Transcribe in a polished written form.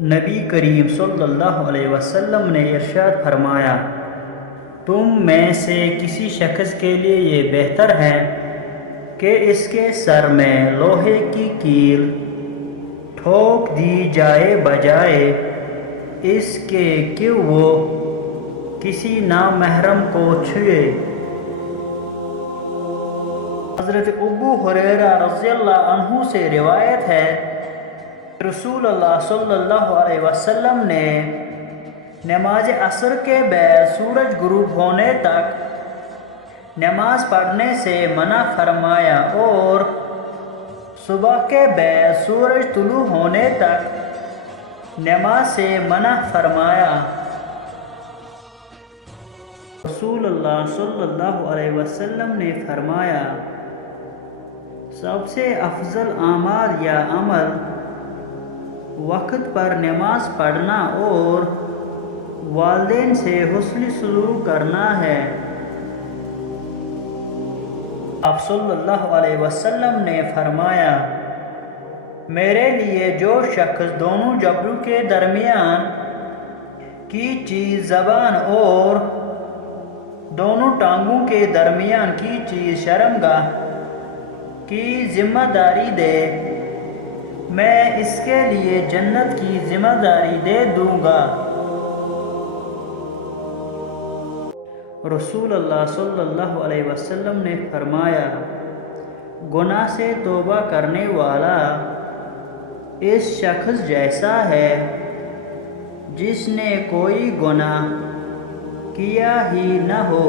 نبی کریم صلی اللہ علیہ وسلم نے ارشاد فرمایا، تم میں سے کسی شخص کے لیے یہ بہتر ہے کہ اس کے سر میں لوہے کی کیل ٹھوک دی جائے بجائے اس کے کہ وہ کسی نامحرم کو چھوئے۔ حضرت ابو ہریرہ رضی اللہ عنہ سے روایت ہے، رسول اللہ صلی اللہ علیہ وسلم نے نماز عصر کے بعد سورج غروب ہونے تک نماز پڑھنے سے منع فرمایا اور صبح کے بعد سورج طلوع ہونے تک نماز سے منع فرمایا۔ رسول اللہ صلی اللہ علیہ وسلم نے فرمایا، سب سے افضل اعمال یا عمل وقت پر نماز پڑھنا اور والدین سے حسن سلوک کرنا ہے۔ آپ صلی اللہ علیہ وسلم نے فرمایا، میرے لیے جو شخص دونوں جبڑوں کے درمیان کی چیز زبان اور دونوں ٹانگوں کے درمیان کی چیز شرمگاہ کی ذمہ داری دے، میں اس کے لیے جنت کی ذمہ داری دے دوں گا۔ رسول اللہ صلی اللہ علیہ وسلم نے فرمایا، گناہ سے توبہ کرنے والا اس شخص جیسا ہے جس نے کوئی گناہ کیا ہی نہ ہو۔